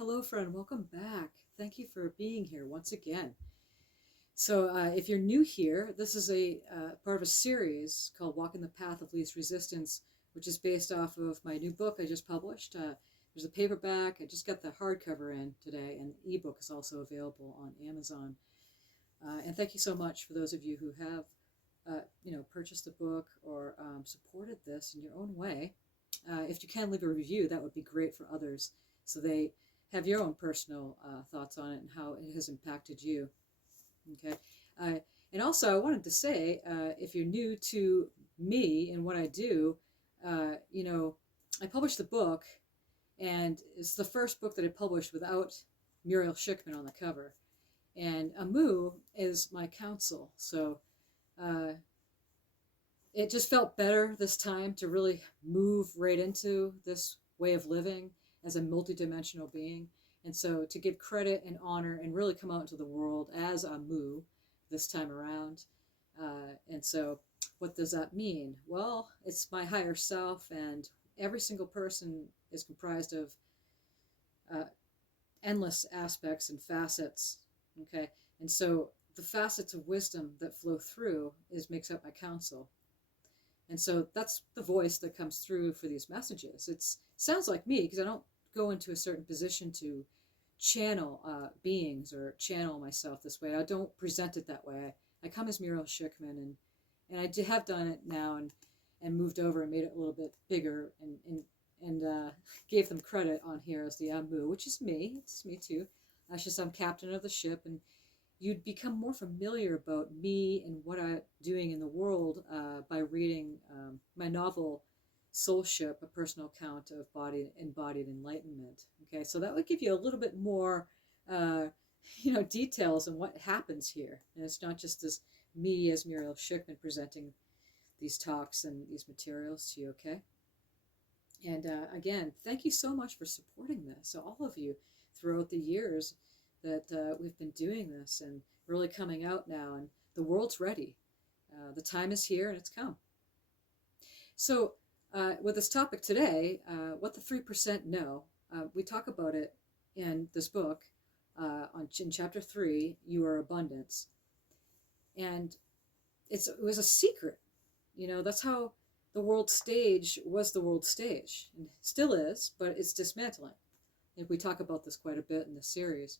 Hello, friend. Welcome back. Thank you for being here once again. If you're new here, this is a part of a series called Walking the Path of Least Resistance, which is based off of my new book I just published. There's a paperback. I just got the hardcover in today, and the ebook is also available on Amazon. And thank you so much for those of you who have, purchased the book or supported this in your own way. If you can leave a review, that would be great for others, so they have your own personal thoughts on it and how it has impacted you. Okay. Uh, and also, I wanted to say, if you're new to me and what I do, uh, you know, I published the book, and it's the first book that I published without Muriel Shickman on the cover. And Amu is my counsel. Uh, it just felt better this time to really move right into this way of living as a multidimensional being. And so to give credit and honor and really come out into the world as Amu this time around. And so what does that mean? Well, it's my higher self, and every single person is comprised of uh, endless aspects and facets. Okay. And so the facets of wisdom that flow through is makes up my counsel. And so that's the voice that comes through for these messages. It sounds like me because I don't go into a certain position to channel beings or channel myself this way. I don't present it that way. I come as Muriel Shickman, and I have done it now and moved over and made it a little bit bigger and gave them credit on here as the Amu, which is me. It's me too. It's just I'm captain of the ship, and you'd become more familiar about me and what I'm doing in the world by reading my novel Soul Ship, a personal account of embodied enlightenment. Okay, so that would give you a little bit more, uh, details on what happens here, and it's not just as me as Muriel Shickman presenting these talks and these materials to you. Okay, and again, thank you so much for supporting this. So all of you throughout the years that we've been doing this and really coming out now, and the world's ready. The time is here and it's come. So, with this topic today, what the 3% know, we talk about it in this book in chapter 3, You Are Abundance. And it was a secret. That's how the world stage was the world stage, and still is, but it's dismantling. And we talk about this quite a bit in the series.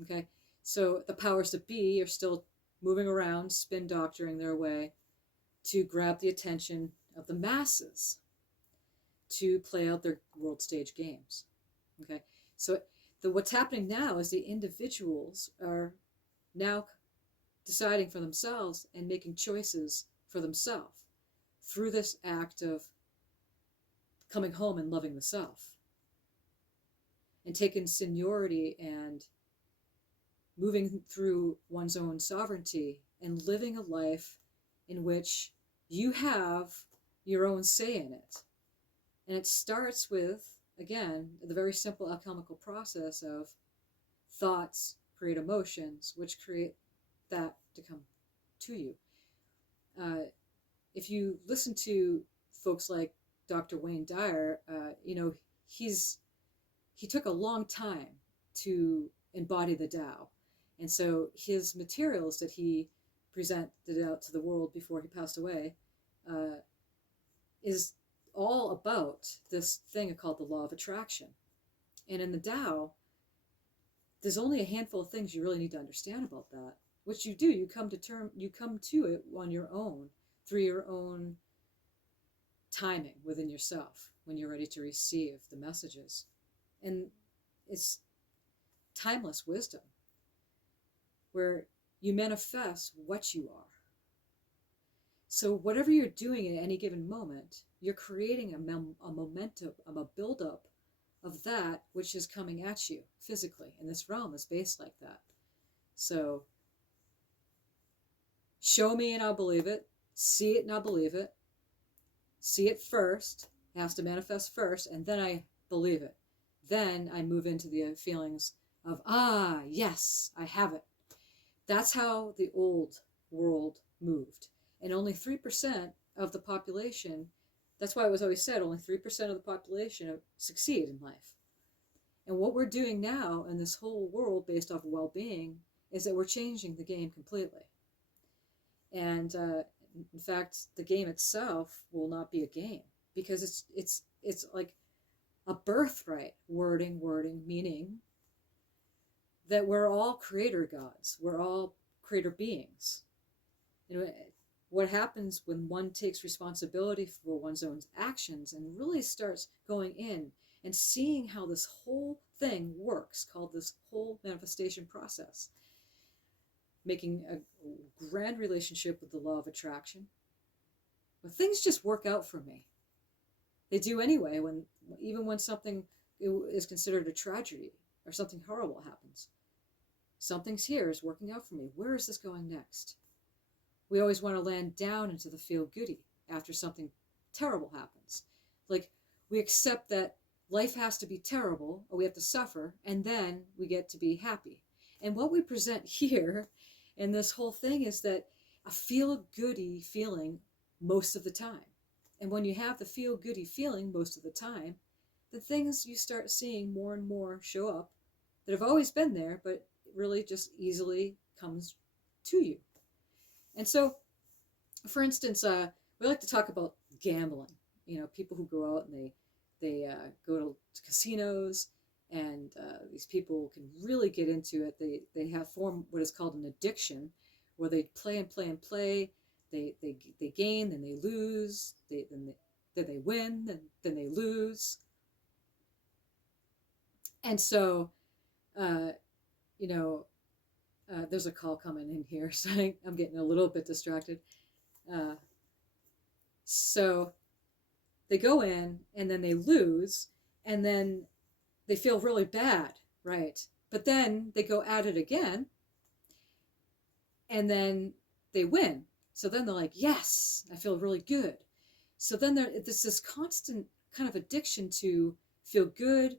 Okay, so the powers that be are still moving around, spin doctoring their way to grab the attention of the masses to play out their world stage games. Okay, so what's happening now is the individuals are now deciding for themselves and making choices for themselves through this act of coming home and loving the self and taking seniority and moving through one's own sovereignty and living a life in which you have your own say in it. And it starts with, again, the very simple alchemical process of thoughts create emotions, which create that to come to you. If you listen to folks like Dr. Wayne Dyer, he took a long time to embody the Tao. And so his materials that he presented out to the world before he passed away is all about this thing called the law of attraction. And in the Tao, there's only a handful of things you really need to understand about that. What you do, you come to it on your own, through your own timing within yourself when you're ready to receive the messages. And it's timeless wisdom where you manifest what you are. So whatever you're doing at any given moment, you're creating a momentum, a buildup of that which is coming at you physically. And this realm is based like that. So show me and I'll believe it. See it and I'll believe it. See it first. It has to manifest first, and then I believe it. Then I move into the feelings of, yes, I have it. That's how the old world moved. And only 3% of the population, that's why it was always said, only 3% of the population succeed in life. And what we're doing now in this whole world based off of well-being is that we're changing the game completely. And in fact, the game itself will not be a game because it's like a birthright wording, meaning that we're all creator gods. We're all creator beings. You know, what happens when one takes responsibility for one's own actions and really starts going in and seeing how this whole thing works, called this whole manifestation process, making a grand relationship with the law of attraction. But things just work out for me. They do anyway, even when something is considered a tragedy or something horrible happens. Something's here is working out for me. Where is this going next? We always want to land down into the feel-goody after something terrible happens. Like, we accept that life has to be terrible, or we have to suffer, and then we get to be happy. And what we present here in this whole thing is that a feel-goody feeling most of the time. And when you have the feel-goody feeling most of the time, the things you start seeing more and more show up that have always been there, but really just easily comes to you. And so, for instance, we like to talk about gambling. You know, people who go out and they go to casinos, and these people can really get into it. They have formed what is called an addiction, where they play and play and play. They gain, then they lose. Then they win, then they lose. And so, you know, there's a call coming in here, so I'm getting a little bit distracted. So they go in and then they lose, and then they feel really bad, right? But then they go at it again, and then they win. So then they're like, yes, I feel really good. So then there's this constant kind of addiction to feel good,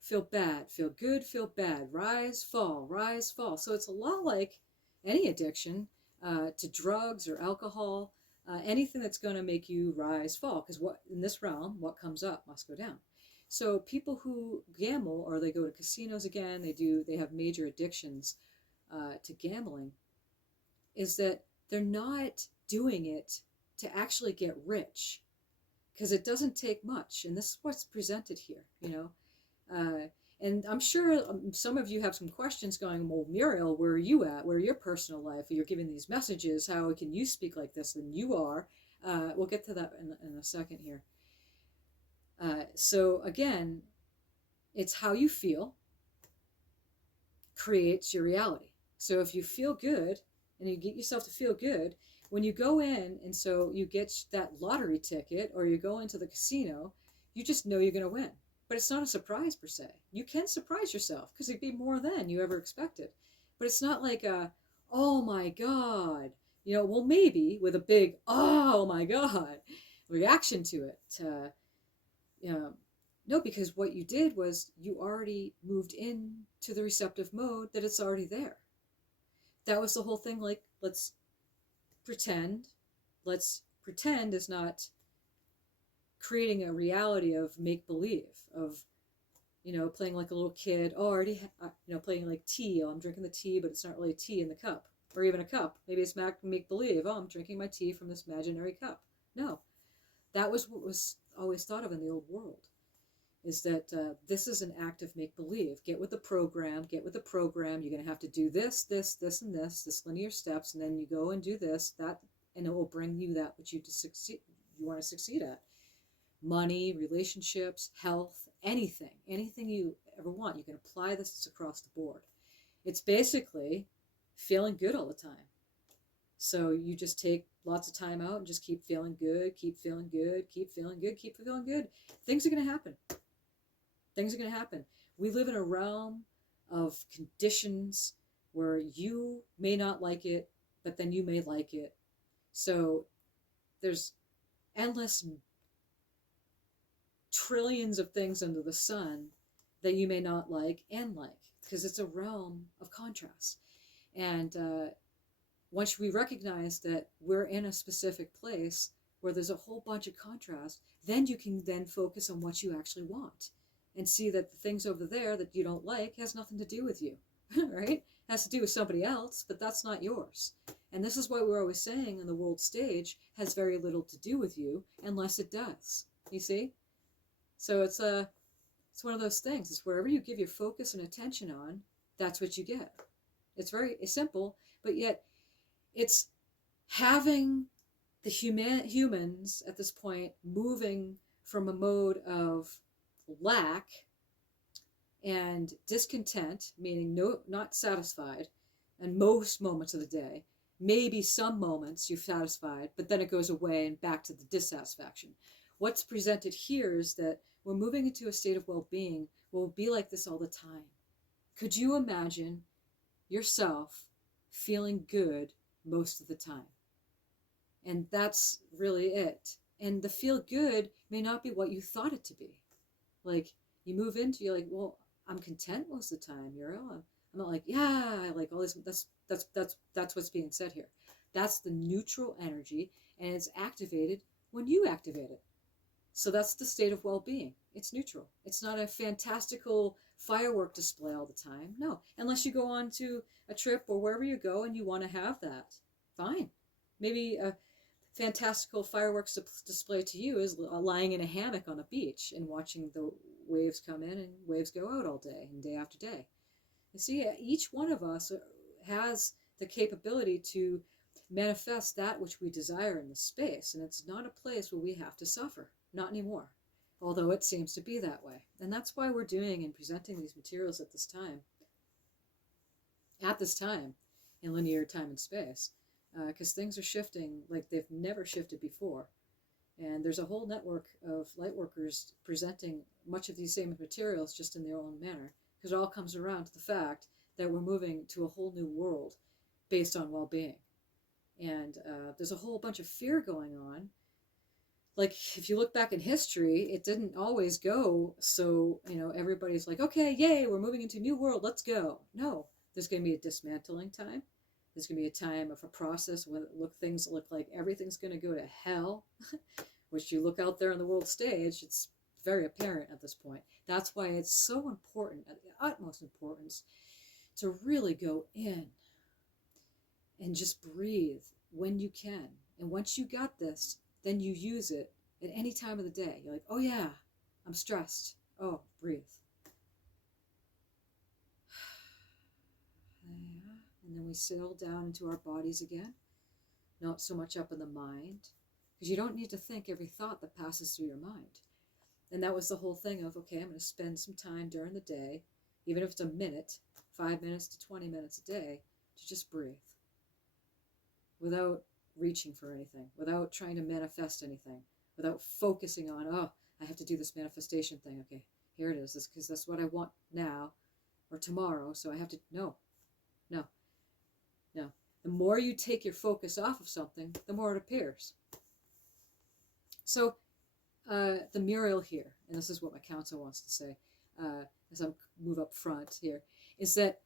feel bad, feel good, feel bad, rise, fall, rise, fall. So it's a lot like any addiction to drugs or alcohol, anything that's going to make you rise, fall. Because what in this realm, what comes up must go down. So people who gamble, or they go to casinos again, they have major addictions to gambling, is that they're not doing it to actually get rich, because it doesn't take much. And this is what's presented here, you know. And I'm sure some of you have some questions going, well, Muriel, where are you at? Where are your personal life? You're giving these messages. How can you speak like this than you are? We'll get to that in a second here. So again, it's how you feel creates your reality. So if you feel good and you get yourself to feel good, when you go in and so you get that lottery ticket or you go into the casino, you just know you're going to win. But it's not a surprise per se. You can surprise yourself because it'd be more than you ever expected. But it's not like a, oh my God, you know, well, maybe with a big, oh my God, reaction to it. No, because what you did was you already moved into the receptive mode that it's already there. That was the whole thing. Like, let's pretend is not creating a reality of make-believe, of, you know, playing like a little kid. Oh, I already, you know, playing like tea. Oh, I'm drinking the tea, but it's not really tea in the cup, or even a cup. Maybe it's make-believe. Oh, I'm drinking my tea from this imaginary cup. No, that was what was always thought of in the old world, is that this is an act of make-believe. Get with the program. Get with the program. You're going to have to do this, this, this, and this linear steps, and then you go and do this, that, and it will bring you that which you want to succeed at. Money, relationships, health, anything you ever want. You can apply this across the board. It's basically feeling good all the time. So you just take lots of time out and just keep feeling good, keep feeling good, keep feeling good, keep feeling good. Things are going to happen. Things are going to happen. We live in a realm of conditions where you may not like it, but then you may like it. So there's endless trillions of things under the sun that you may not like and like, because it's a realm of contrast. And once we recognize that we're in a specific place where there's a whole bunch of contrast, then you can then focus on what you actually want. and see that the things over there that you don't like has nothing to do with you, right? It has to do with somebody else, but that's not yours. And this is what we're always saying on the world stage has very little to do with you unless it does. You see? So it's one of those things. It's wherever you give your focus and attention on, that's what you get. It's very simple, but yet it's having the humans at this point moving from a mode of lack and discontent, meaning not satisfied, and most moments of the day. Maybe some moments you're satisfied, but then it goes away and back to the dissatisfaction. What's presented here is that we're moving into a state of well-being. We'll be like this all the time. Could you imagine yourself feeling good most of the time? And that's really it. And the feel good may not be what you thought it to be. Like you move into, you're like, well, I'm content most of the time, Muriel. I'm not like, yeah, I like all this. That's what's being said here. That's the neutral energy, and it's activated when you activate it. So that's the state of well-being. It's neutral. It's not a fantastical firework display all the time. No, unless you go on to a trip or wherever you go and you want to have that. Fine. Maybe a fantastical fireworks display to you is lying in a hammock on a beach and watching the waves come in and waves go out all day and day after day. You see, each one of us has the capability to manifest that which we desire in the space, and it's not a place where we have to suffer. Not anymore, although it seems to be that way. And that's why we're doing and presenting these materials at this time in linear time and space, because things are shifting like they've never shifted before. And there's a whole network of lightworkers presenting much of these same materials just in their own manner, because it all comes around to the fact that we're moving to a whole new world based on well-being. And there's a whole bunch of fear going on. Like, if you look back in history, it didn't always go so, everybody's like, okay, yay, we're moving into a new world, let's go. No, there's going to be a dismantling time. There's going to be a time of a process when things look like everything's going to go to hell, which you look out there on the world stage, it's very apparent at this point. That's why it's so important, at the utmost importance, to really go in and just breathe when you can. And once you got this, then you use it at any time of the day. You're like, oh yeah, I'm stressed. Oh, breathe. And then we settle down into our bodies again. Not so much up in the mind, because you don't need to think every thought that passes through your mind. And that was the whole thing of, okay, I'm going to spend some time during the day, even if it's a minute, 5 minutes to 20 minutes a day, to just breathe. Without reaching for anything, without trying to manifest anything, without focusing on, oh, I have to do this manifestation thing. Okay, here it is, because that's what I want now or tomorrow, so I have to, no. The more you take your focus off of something, the more it appears. So the Muriel here, and this is what my counsel wants to say, as I move up front here, is that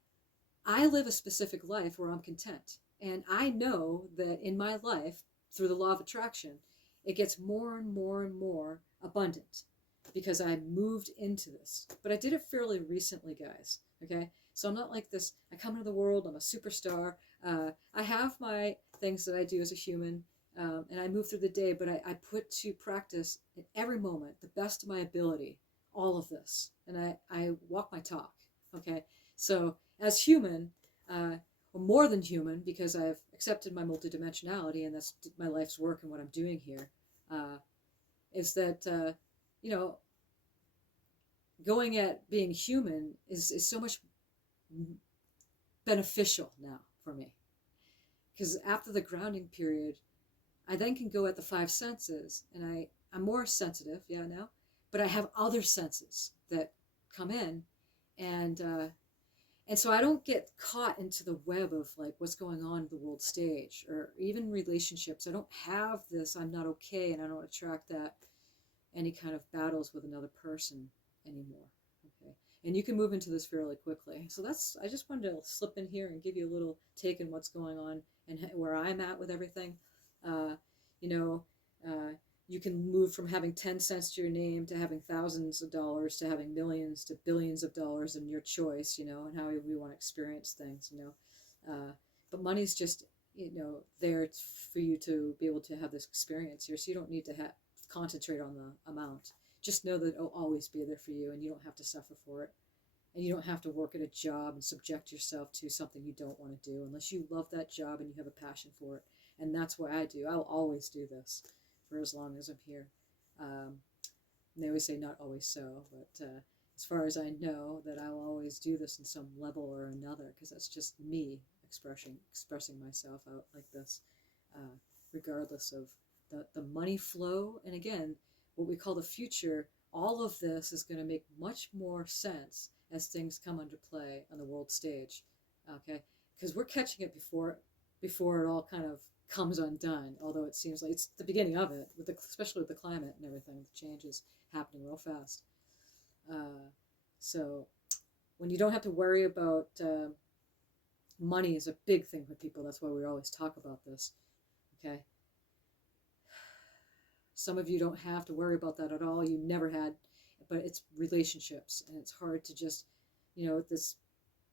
I live a specific life where I'm content. And I know that in my life, through the law of attraction, it gets more and more and more abundant because I moved into this. But I did it fairly recently, guys. Okay? So I'm not like this, I come into the world, I'm a superstar. I have my things that I do as a human, and I move through the day, but I put to practice at every moment, the best of my ability, all of this. And I walk my talk. Okay? So as human, or more than human, because I've accepted my multidimensionality, and that's my life's work and what I'm doing here, is that, going at being human is so much beneficial now for me. Because after the grounding period, I then can go at the 5 senses, and I'm more sensitive, now, but I have other senses that come in, and so I don't get caught into the web of like what's going on in the world stage, or even relationships. I don't have this, I'm not okay, and I don't attract any kind of battles with another person anymore. Okay, and you can move into this fairly quickly. So I just wanted to slip in here and give you a little take on what's going on and where I'm at with everything. You can move from having 10 cents to your name to having thousands of dollars to having millions to billions of dollars in your choice, and how we want to experience things. But money's just, there for you to be able to have this experience here. So you don't need to concentrate on the amount. Just know that it'll always be there for you, and you don't have to suffer for it. And you don't have to work at a job and subject yourself to something you don't want to do unless you love that job and you have a passion for it. And that's what I do. I'll always do this for as long as I'm here. And they always say not always so, but as far as I know, that I'll always do this in some level or another, because that's just me expressing myself out like this, regardless of the money flow. And again, what we call the future, all of this is going to make much more sense as things come into play on the world stage, okay? Because we're catching it before it all kind of comes undone, although it seems like it's the beginning of it, especially with the climate and everything, the changes happening real fast. So when you don't have to worry about money is a big thing for people. That's why we always talk about this, okay? Some of you don't have to worry about that at all. You never had, but it's relationships, and it's hard to just, you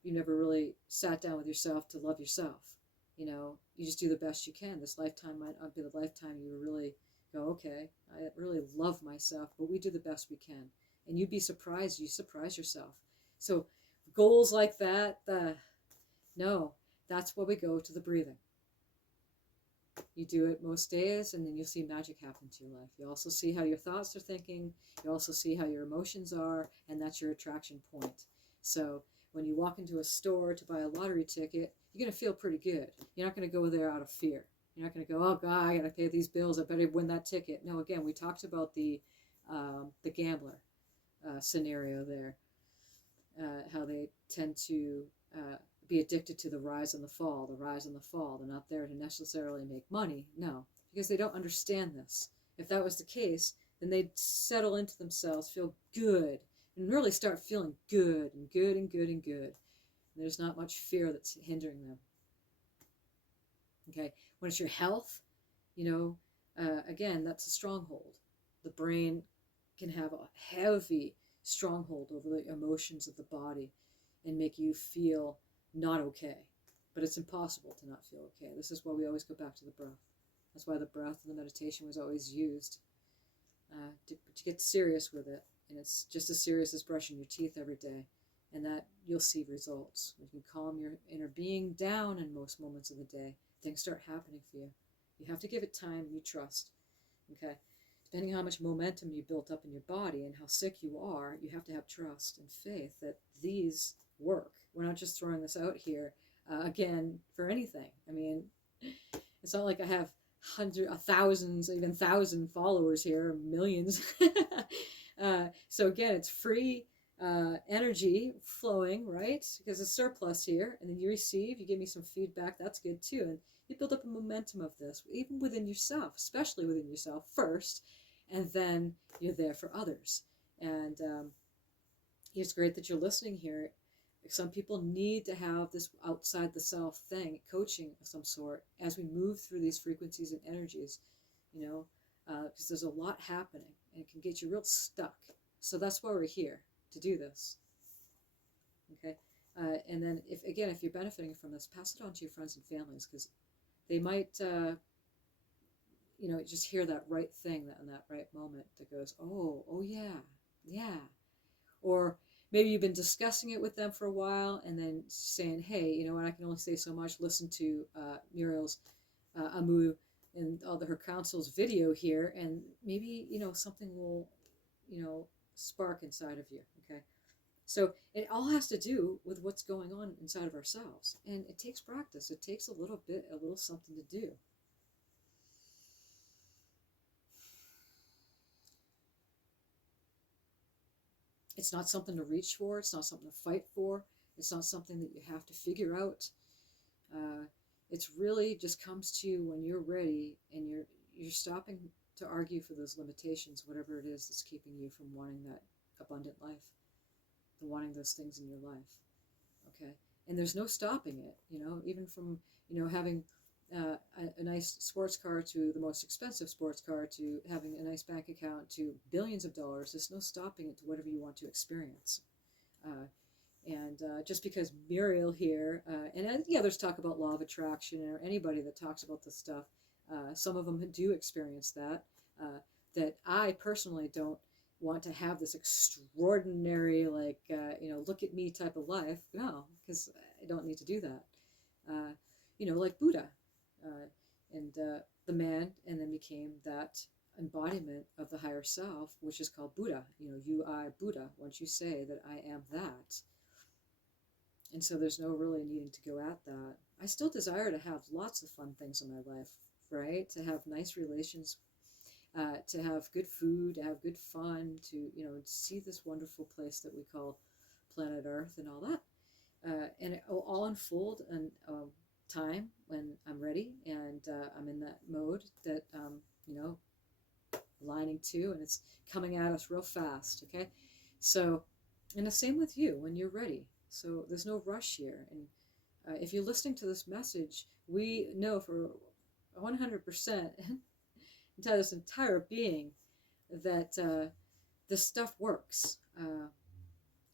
never really sat down with yourself to love yourself. You just do the best you can. This lifetime might not be the lifetime you really go, okay, I really love myself, but we do the best we can. And you'd be surprised. You surprise yourself. So goals like that, no, that's where we go to the breathing. You do it most days, and then you'll see magic happen to your life. You also see how your thoughts are thinking. You also see how your emotions are, and that's your attraction point. So when you walk into a store to buy a lottery ticket, you're going to feel pretty good. You're not going to go there out of fear. You're not going to go, oh, God, I got to pay these bills. I better win that ticket. No, again, we talked about the gambler scenario there, how they tend to be addicted to the rise and the fall, They're not there to necessarily make money. No, because they don't understand this. If that was the case, then they'd settle into themselves, feel good, and really start feeling good and good and good and good. And there's not much fear that's hindering them. Okay, when it's your health, again, that's a stronghold. The brain can have a heavy stronghold over the emotions of the body and make you feel not okay. But it's impossible to not feel okay. This is why we always go back to the breath. That's why the breath and the meditation was always used to get serious with it. And it's just as serious as brushing your teeth every day. And that you'll see results. You can calm your inner being down in most moments of the day. Things start happening for you. You have to give it time and you trust. Okay? Depending on how much momentum you built up in your body and how sick you are, you have to have trust and faith that these work. We're not just throwing this out here, again, for anything. I mean, it's not like I have thousands, even 1,000 followers here, millions. So again, it's free energy flowing, right? Because it's surplus here, and then you receive, you give me some feedback, that's good too. And you build up a momentum of this, even within yourself, especially within yourself first, and then you're there for others. And it's great that you're listening here. Some people need to have this outside the self thing, coaching of some sort, as we move through these frequencies and energies, because there's a lot happening, and it can get you real stuck. So that's why we're here, to do this. Okay? And then, if you're benefiting from this, pass it on to your friends and families, because they might, just hear that right thing in that right moment that goes, oh yeah, yeah. Or maybe you've been discussing it with them for a while and then saying, hey, you know what, I can only say so much. Listen to Muriel's Amu and her counsel's video here, and maybe, something will, spark inside of you, okay? So it all has to do with what's going on inside of ourselves. And it takes practice. It takes a little something to do. It's not something to reach for. It's not something to fight for. It's not something that you have to figure out. It's really just comes to you when you're ready and you're stopping to argue for those limitations, whatever it is that's keeping you from wanting that abundant life, wanting those things in your life. Okay? And there's no stopping it, even from, having a nice sports car to the most expensive sports car to having a nice bank account to billions of dollars. There's no stopping it to whatever you want to experience. And just because Muriel here, and the others talk about law of attraction, or anybody that talks about this stuff, some of them do experience that. That I personally don't want to have this extraordinary, like, look at me type of life. No, because I don't need to do that. Like Buddha, and the man, and then became that embodiment of the higher self, which is called Buddha. You, I, Buddha. Once you say that I am that, and so there's no really needing to go at that. I still desire to have lots of fun things in my life, right? To have nice relations, to have good food, to have good fun, to see this wonderful place that we call planet Earth and all that. And it will all unfold in time when I'm ready, and I'm in that mode that aligning to, and it's coming at us real fast. Okay, so, and the same with you when you're ready. So there's no rush here. And if you're listening to this message, we know for 100% into this entire being that this stuff works.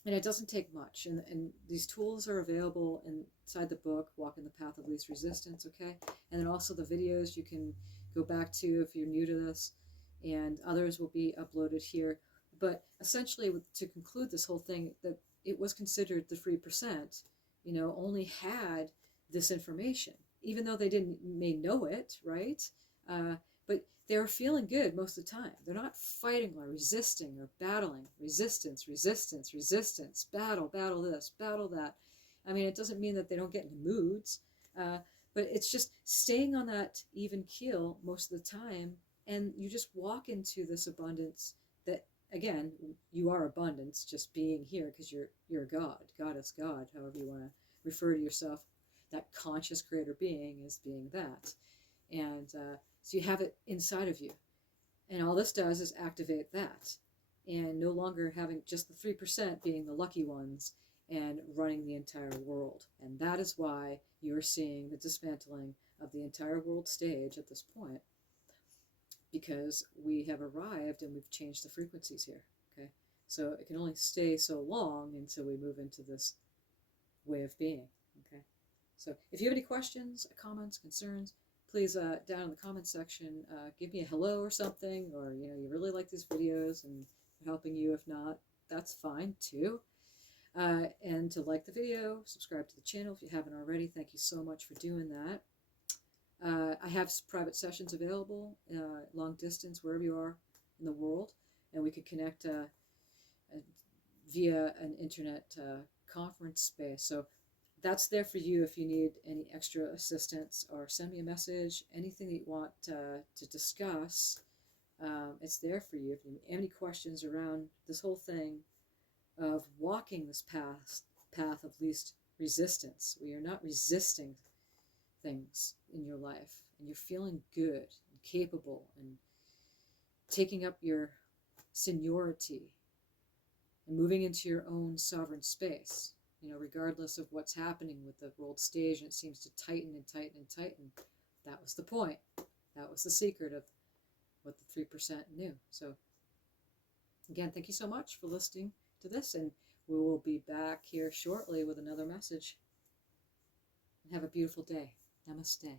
And it doesn't take much. And these tools are available inside the book, Walking the Path of Least Resistance, okay? And then also the videos you can go back to if you're new to this, and others will be uploaded here. But essentially, to conclude this whole thing, that it was considered the 3%, only had this information, even though they may know it, right? But they're feeling good most of the time. They're not fighting or resisting or battling. Resistance, resistance, resistance, battle, battle this, battle that. I mean, it doesn't mean that they don't get into moods, but it's just staying on that even keel most of the time, and you just walk into this abundance that, again, you are abundance, just being here because you're God, goddess, God, however you want to refer to yourself. That conscious creator being is being that. And so you have it inside of you. And all this does is activate that. And no longer having just the 3% being the lucky ones and running the entire world. And that is why you're seeing the dismantling of the entire world stage at this point. Because we have arrived and we've changed the frequencies here. Okay, so it can only stay so long until we move into this way of being. Okay, so if you have any questions, comments, concerns, please down in the comments section, give me a hello or something, or you really like these videos and helping you. If not, that's fine too. And to like the video, subscribe to the channel if you haven't already. Thank you so much for doing that. I have private sessions available, long distance, wherever you are in the world, and we could connect via an internet conference space. So that's there for you if you need any extra assistance, or send me a message, anything that you want to discuss. It's there for you. If you have any questions around this whole thing of walking this path of least resistance, where you're not resisting things in your life, and you're feeling good and capable and taking up your seniority and moving into your own sovereign space, regardless of what's happening with the world stage, and it seems to tighten and tighten and tighten. That was the point. That was the secret of what the 3% knew. So again, thank you so much for listening to this, and we will be back here shortly with another message. And have a beautiful day. Namaste.